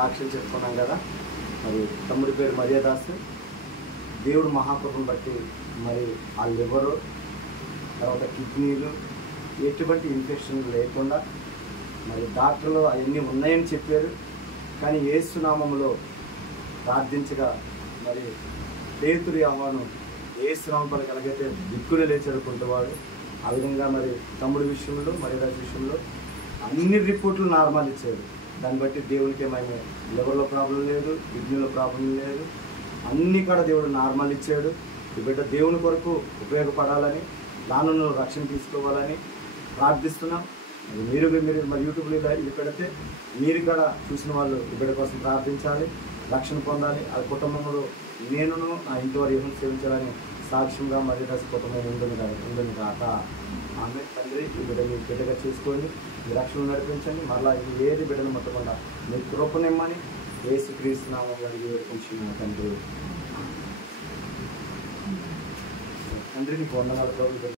సాక్ష్యం చెప్పుకున్నాం కదా. మరి తమ్ముడి పేరు మర్యాదాస్. దేవుడు మహాకృపను బట్టి మరి ఆ లివరు, తర్వాత కిడ్నీలు ఎటువంటి ఇన్ఫెక్షన్ లేకుండా మరి డాక్టర్లు అవన్నీ ఉన్నాయని చెప్పారు. కానీ యేసు నామములో ప్రార్థించగా మరి పేతురు యోహాను యేసు నామములో ఎలాగైతే దిక్కులు లేచరుకుంటువాడు, ఆ విధంగా మరి తమ్ముడి విషయంలో మర్యాదాస్ విషయంలో అన్ని రిపోర్ట్లు నార్మల్ ఇచ్చాడు. దాన్ని బట్టి దేవునికి ఏమైనా లివర్లో ప్రాబ్లం లేదు, కిడ్నీలో ప్రాబ్లం లేదు, అన్నీ కూడా దేవుడు నార్మల్ ఇచ్చాడు. ఈ బిడ్డ దేవుని కొరకు ఉపయోగపడాలని, దానిలో రక్షణ తీసుకోవాలని ప్రార్థిస్తున్నాం. అది మీరు మరి యూట్యూబ్లో ఇది పెడితే మీరు కూడా చూసిన వాళ్ళు ఈ బిడ్డ కోసం ప్రార్థించాలి, రక్షణ పొందాలి. ఆ కుటుంబంలో నేనును నా ఇంటి వారు ఏమని సేవించాలని సాక్ష్యంగా మర్యాదాస్ కుటుంబం ఉందని కాక ఆమె తండ్రి ఈ బిడ్డ మీ బిడ్డగా చేసుకోండి, మీ రక్షణ నడిపించండి. మరలా ఏది బిడ్డను మొత్తకుండా మీ కృపనిమ్మని యేసుక్రీస్తు నామములో అడిగి వేడుకుంటున్నాను తండ్రి. తండ్రి నీకు వందనాలు.